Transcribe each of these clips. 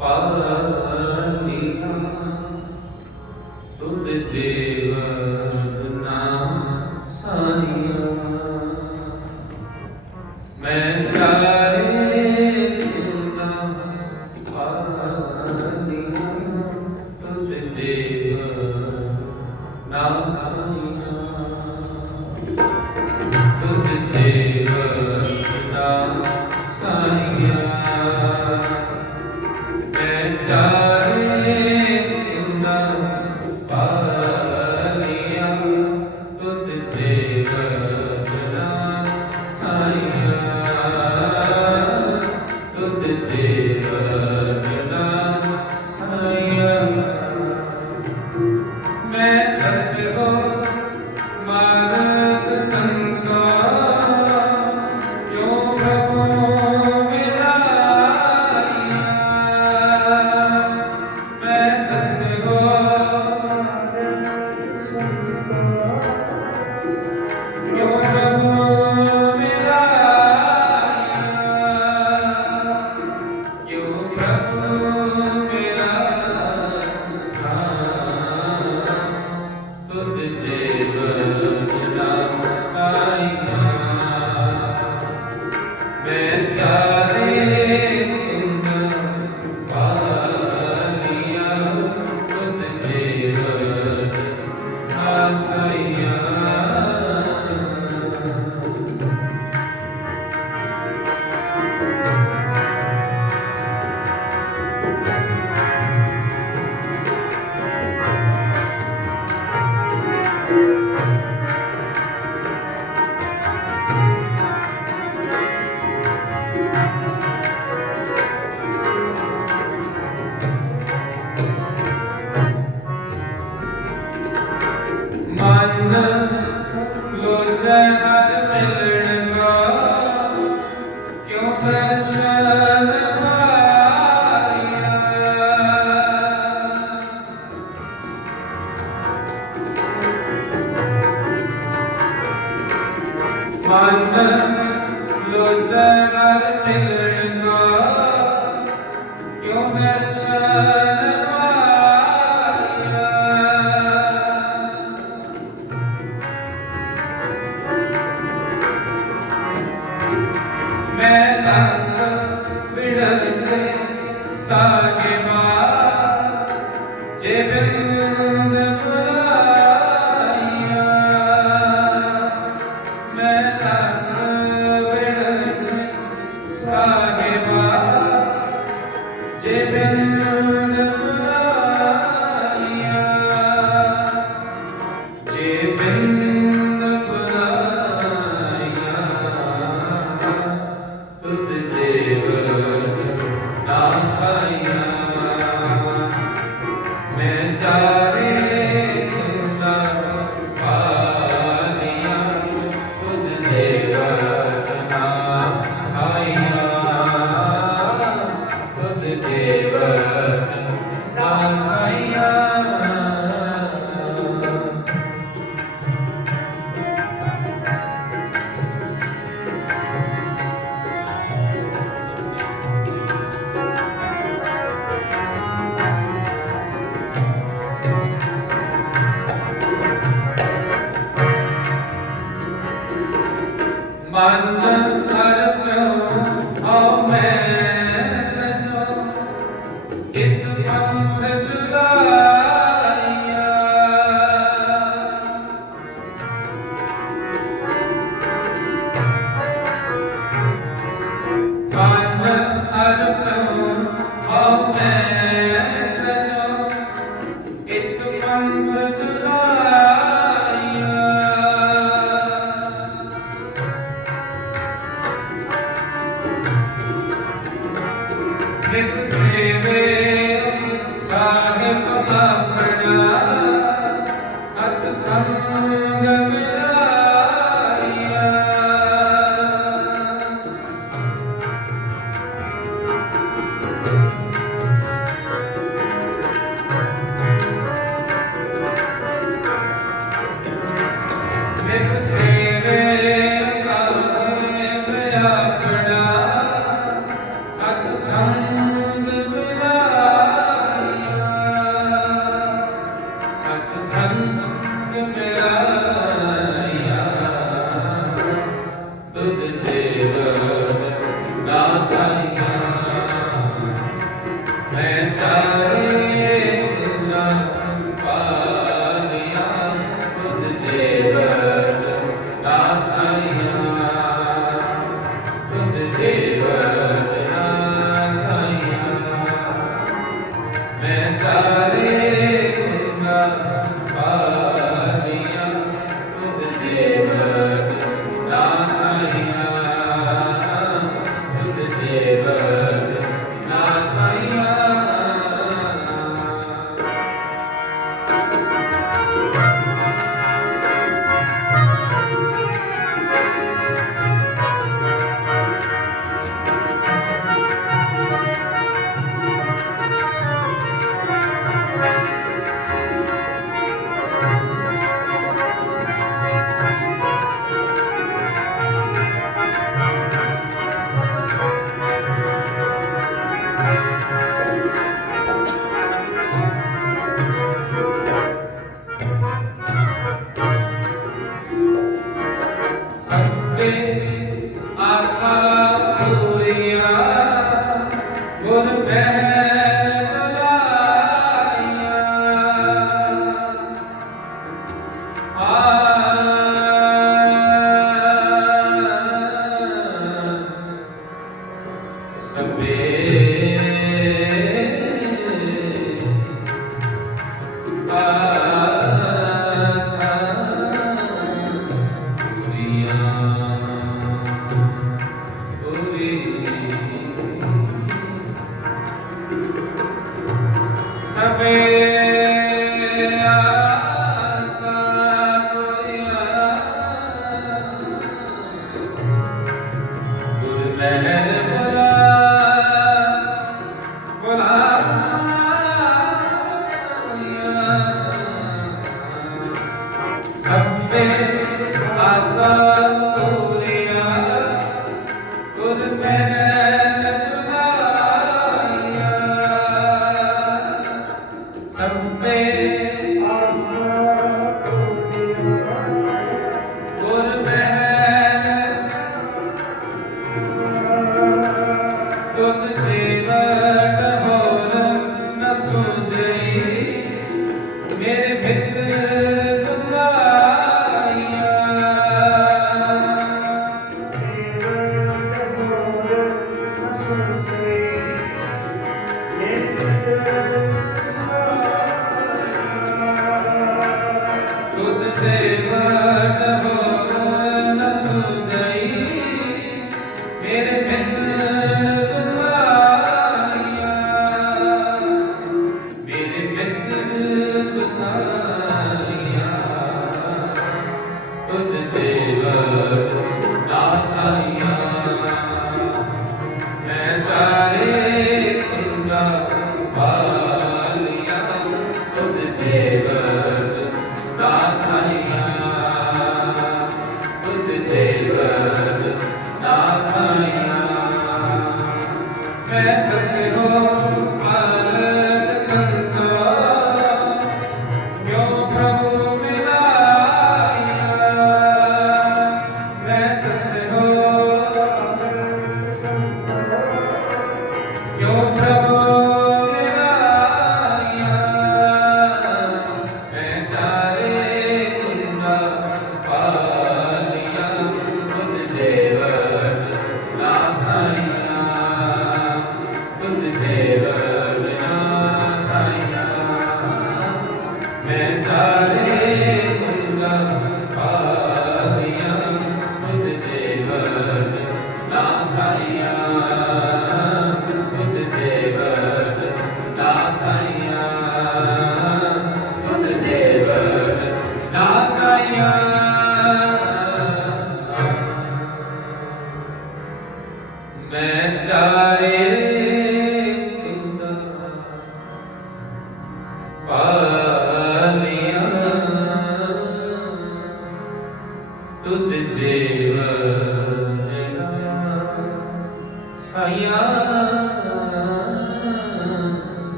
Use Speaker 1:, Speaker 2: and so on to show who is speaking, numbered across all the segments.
Speaker 1: ਪਾਲਾ ਨੀਹਾ ਤੁਧ ਜੇ ಸಾಗಿ ಮಾ अपना सत संग the day. Okay. Okay.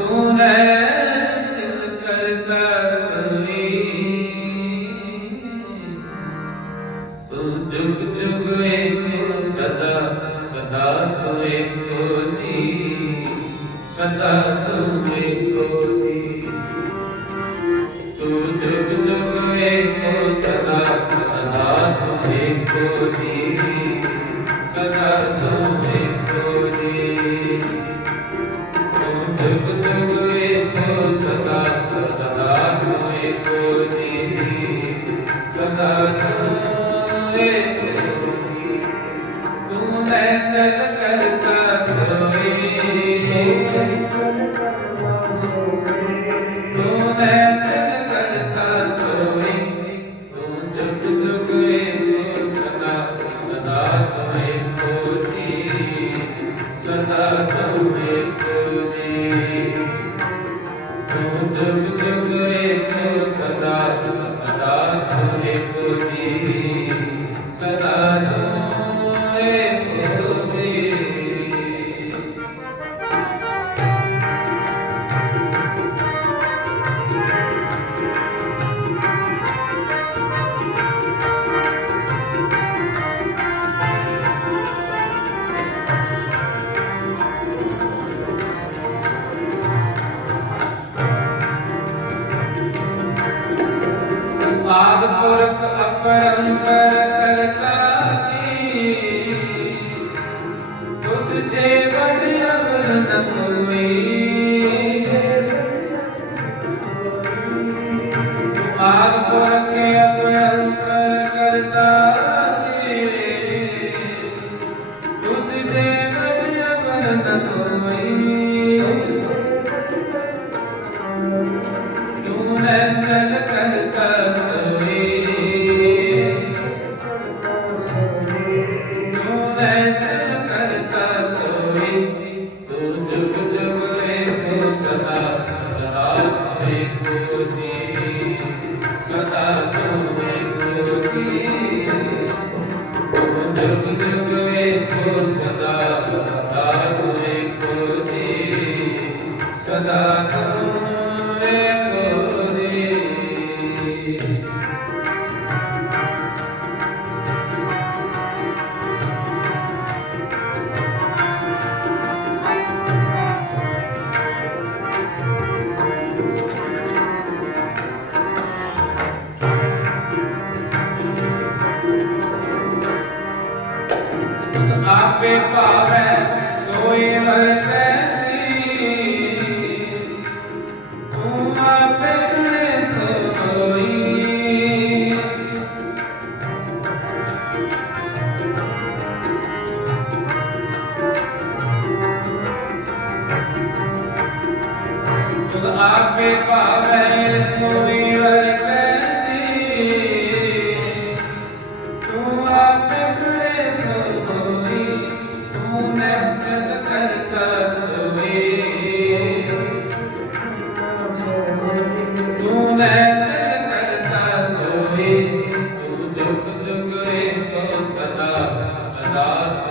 Speaker 1: तूने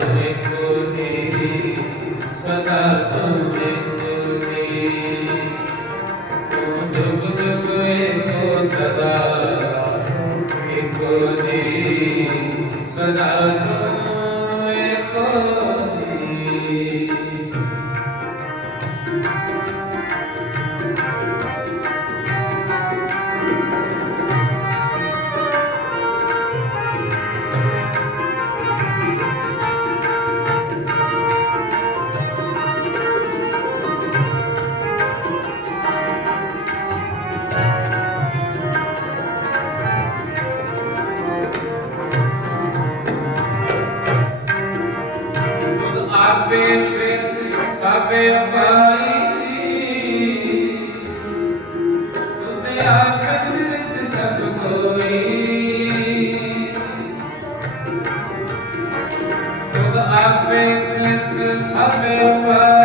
Speaker 1: Amen. आप में इस मिस्ट्री सब में ऊपर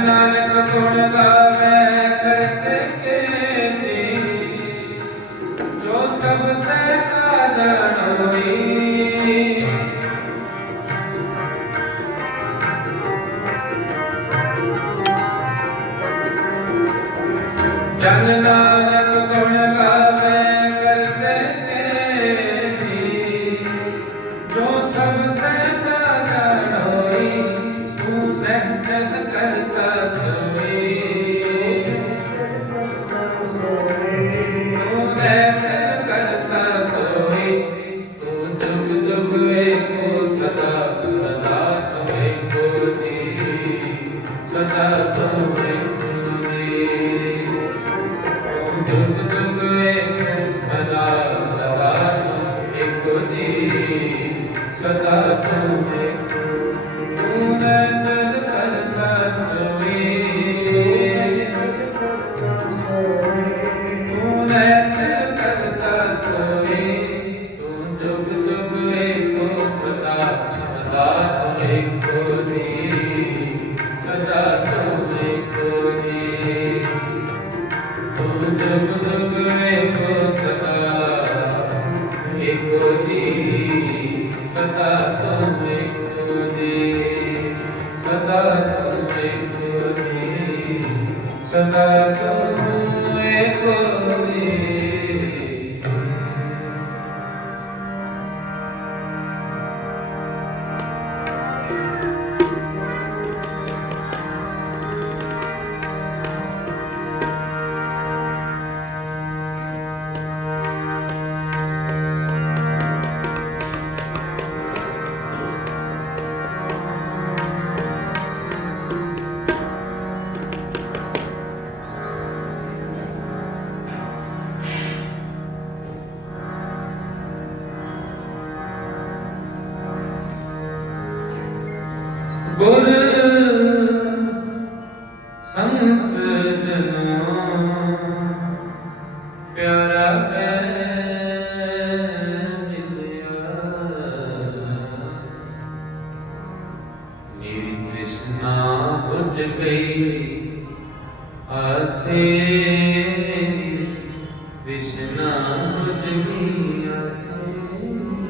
Speaker 1: नानक कोण का भुज गई असे कृष्णा भुज गई असे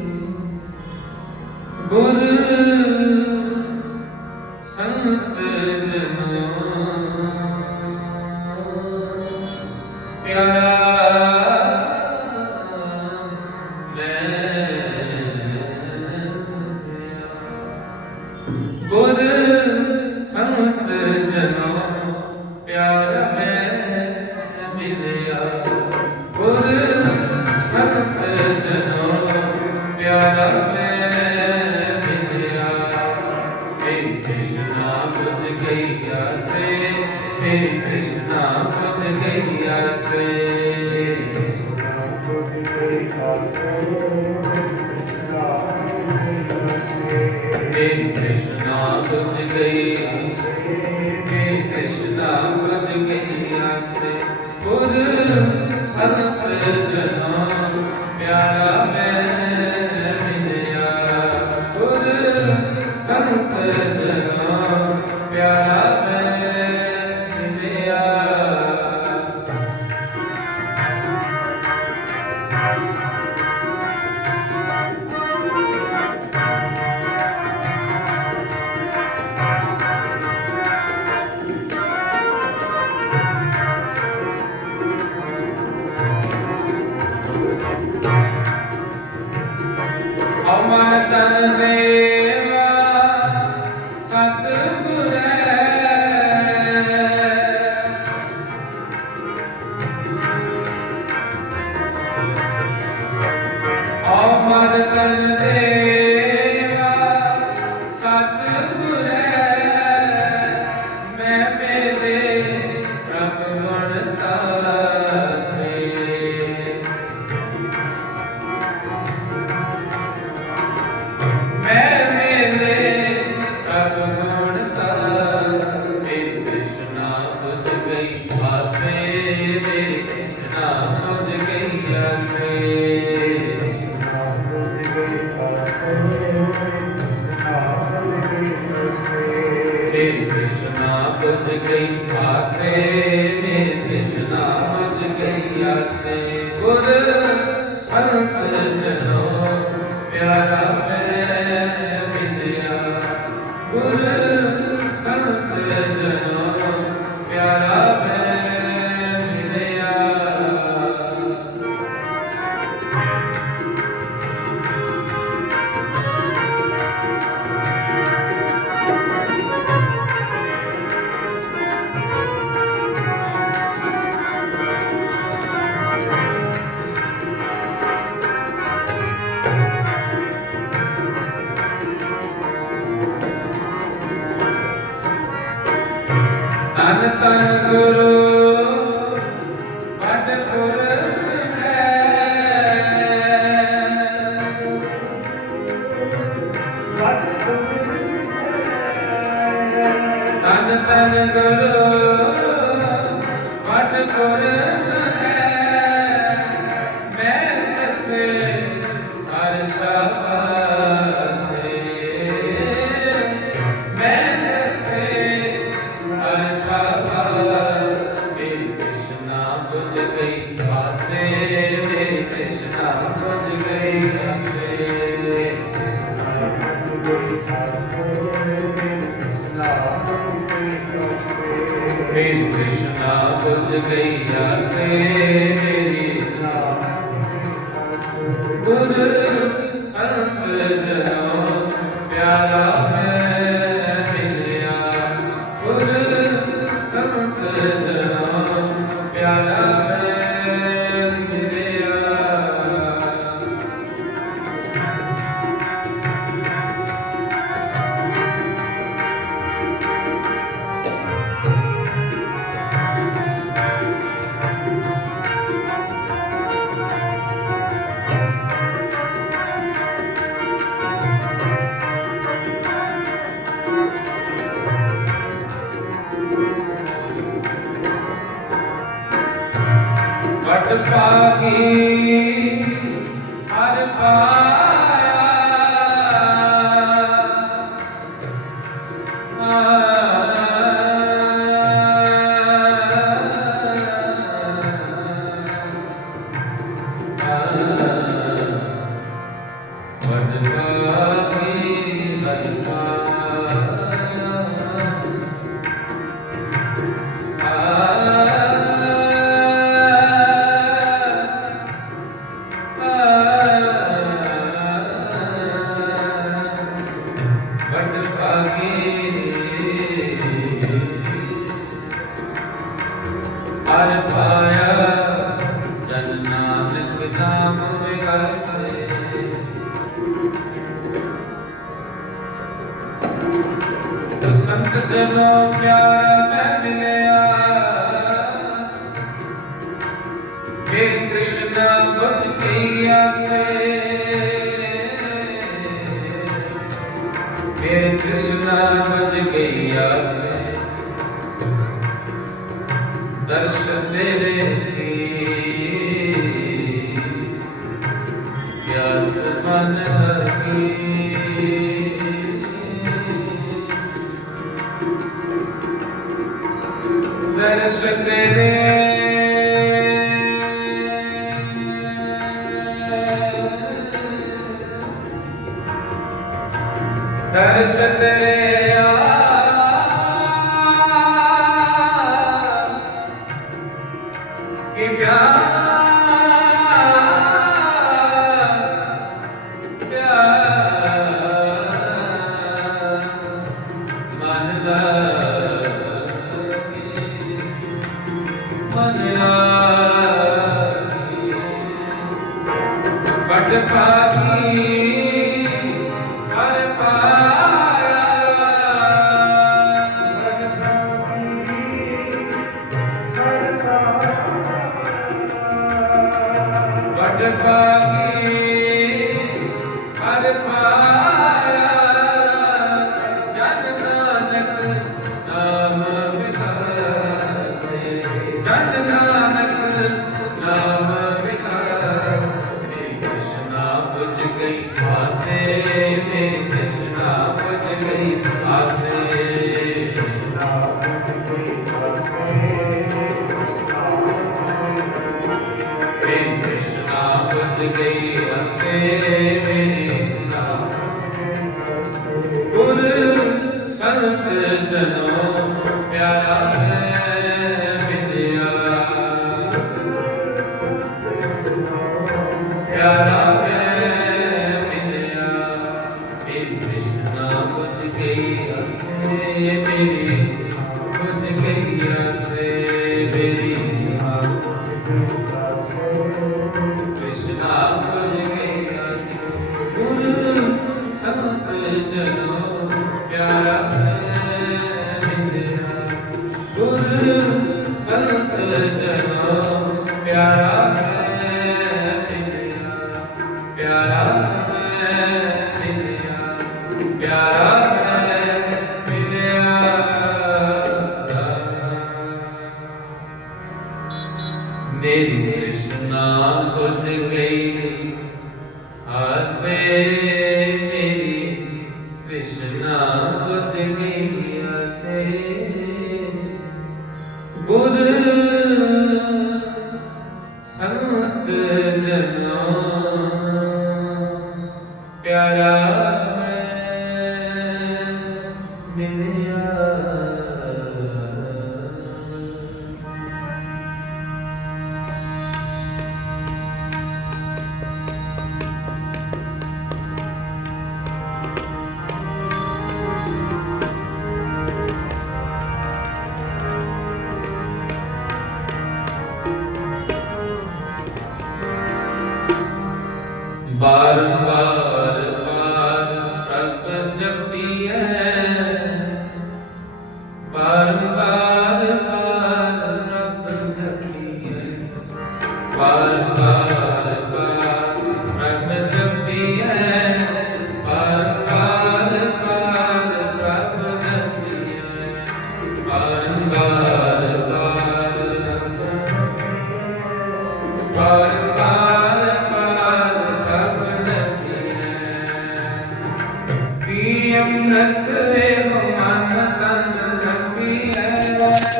Speaker 1: ಕುಜಲೈ I'm Thank you. Thank you. de bem a ser. Yeah. Oh, Darshan they 일단 yeah. yeah. yeah. yeah.